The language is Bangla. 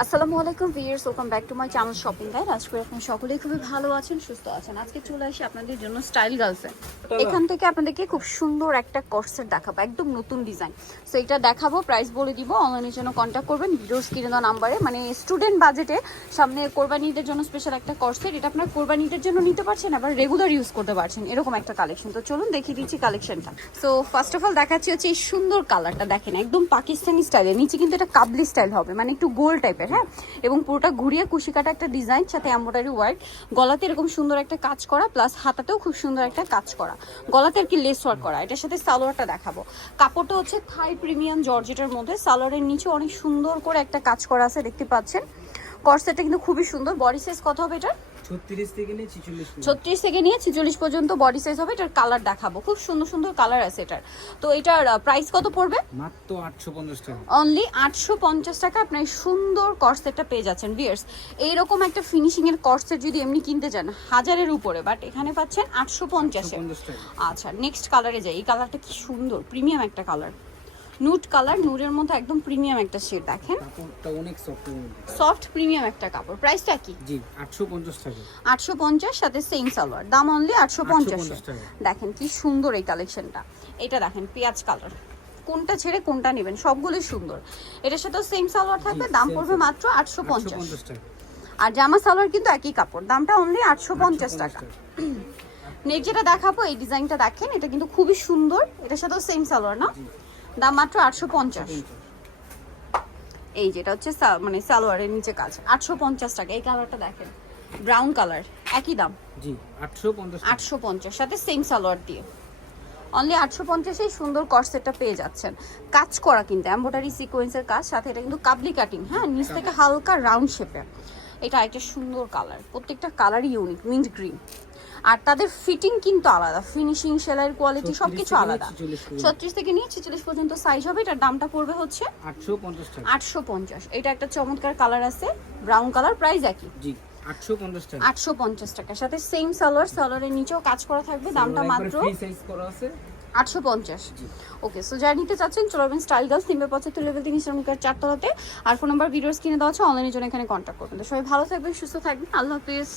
আসসালামু আলাইকুম viewers, welcome back to my channel shopping guide. আজকে আপনারা সকলেই খুবই ভালো আছেন, সুস্থ আছেন। আজকে চলে আসি আপনাদের জন্য স্টাইল গার্লসে। এখান থেকে আপনাদেরকে খুব সুন্দর একটা কর্সেট দেখাবো, একদম নতুন ডিজাইন। সো এটা দেখাবো, প্রাইস বলে দিব, অনলাইনের জন্য কন্ট্যাক্ট করবেন ভিডিওর স্ক্রিনে দেওয়া নাম্বারে। মানে স্টুডেন্ট বাজেটে সামনে কোরবানি ঈদের জন্য স্পেশাল একটা কর্সেট। এটা আপনার কোরবানি ঈদের জন্য নিতে পারছেন, আবার রেগুলার ইউজ করতে পারছেন, এরকম একটা কালেকশন। তো চলুন দেখিয়ে দিচ্ছি কালেকশনটা। সো ফার্স্ট অফ অল দেখাচ্ছি হচ্ছে এই সুন্দর কালারটা, দেখেন একদম পাকিস্তানি স্টাইলের। নিচে কিন্তু এটা কাবলি স্টাইল হবে, মানে একটু গোল টাইপের, হ্যাঁ, এবং পুরোটা ঘুরিয়ে কুশি কাটা একটা ডিজাইন, সাথে এমব্রয়ডারি ওয়ার্ক। গলাতে এরকম সুন্দর একটা কাজ করা, প্লাস হাতাতেও খুব সুন্দর একটা কাজ করা, গলাতে আর কি লেস ওয়ার্ক করা। এটার সাথে সালোয়ারটা দেখাবো। কাপড়টা হচ্ছে থাই প্রিমিয়াম জর্জেটের মধ্যে। সালোয়ারের নিচে অনেক সুন্দর করে একটা কাজ করা আছে, দেখতে পাচ্ছেন। কর্সেটটা কিন্তু খুবই সুন্দর। বডি সাইজ কত হবে এটা? 36 থেকে নিয়ে 46 পর্যন্ত বডি সাইজ হবে। এটার কালার দেখাবো, খুব সুন্দর সুন্দর কালার আছে এটার। তো এটার প্রাইস কত পড়বে? মাত্র 850 টাকা। অনলি 850 টাকা আপনার সুন্দর কর্সেটটা পেয়ে যাচ্ছেন ভিউয়ার্স। এইরকম একটা ফিনিশিং এর কর্সেট যদি এমনি কিনতে যান হাজারের উপরে, বাট এখানে পাচ্ছেন 850 এ। আচ্ছা, নেক্সট কালারে যাই। এই কালারটা কি সুন্দর, প্রিমিয়াম একটা কালার, নুট কালার, নুরের মধ্যে একদম প্রিমিয়াম একটা শেড। দেখেন কাপড়টা অনেক সফট প্রিমিয়াম একটা কাপড়। প্রাইসটা কি? জি 850 টাকা। 850, সাথে সেম সালোয়ার, দাম অনলি 850 টাকা। দেখেন কি সুন্দর এই কালেকশনটা। এটা দেখেন পেঁয়াজ কালার, কোনটা ছেড়ে কোনটা নেবেন, সবগুলোই সুন্দর। এটার সাথেও সেম সালোয়ার থাকবে, দাম পড়বে মাত্র 850 টাকা। আর জামা সালোয়ার কিন্তু একই কাপড়, দামটা অনলি 850 টাকা। নেক্সট যেটা দেখাবো, এই ডিজাইনটা দেখেন, এটা কিন্তু খুবই সুন্দর। এটার সাথেও সেম সালোয়ার না, দাম মাত্র 850। এই যেটা হচ্ছে মানে সালোয়ারের নিচে কাজ, 850 টাকা। এই কালারটা দেখেন, ব্রাউন কালার, একই দাম জি 850 টাকা। 850, সাথে সেম সালোয়ার দিয়ে অনলি 850 এই সুন্দর কর্সেটটা পেয়ে যাচ্ছেন। কাজ করা কিন্তু এমব্রয়ডারি সিকোয়েন্সের কাজ, সাথে এটা কিন্তু কাবলি কাটিং, হ্যাঁ, নিচ থেকে হালকা রাউন্ড শেপে। এটা একটা সুন্দর কালার, প্রত্যেকটা কালারই ইউনিক, মিন্ট গ্রিন। আর তাদের ফিটিং কিন্তু আলাদা, ফিনিশিং, সেলাইয়ের কোয়ালিটি সবকিছু আলাদা। 36 থেকে নিয়ে 46 পর্যন্ত সাইজ হবে। এটার দামটা পড়বে হচ্ছে 850 টাকা। 850। এটা একটা চমৎকার কালার আছে, ব্রাউন কালার, প্রাইস একই জি 850 টাকা। 850 টাকা, সাথে সেম সালোয়ার, সালোয়ারের নিচেও কাজ করা থাকবে, দামটা মাত্র ফ্রি সাইজ করা আছে 850। ওকে, সো যারা নিতে চাচ্ছেন চলে আসবেন স্টাইল গার্লস, 3/75 লেভেল 3 শ্রমিকের 4 তলাতে। আর ফোন নাম্বার ভিডিওস কিনে দেওয়া আছে, অনলাইনের জন্য এখানে কন্ট্যাক্ট করবেন। তো সবাই ভালো থাকবেন, সুস্থ থাকবেন, আল্লাহ হাফেজ।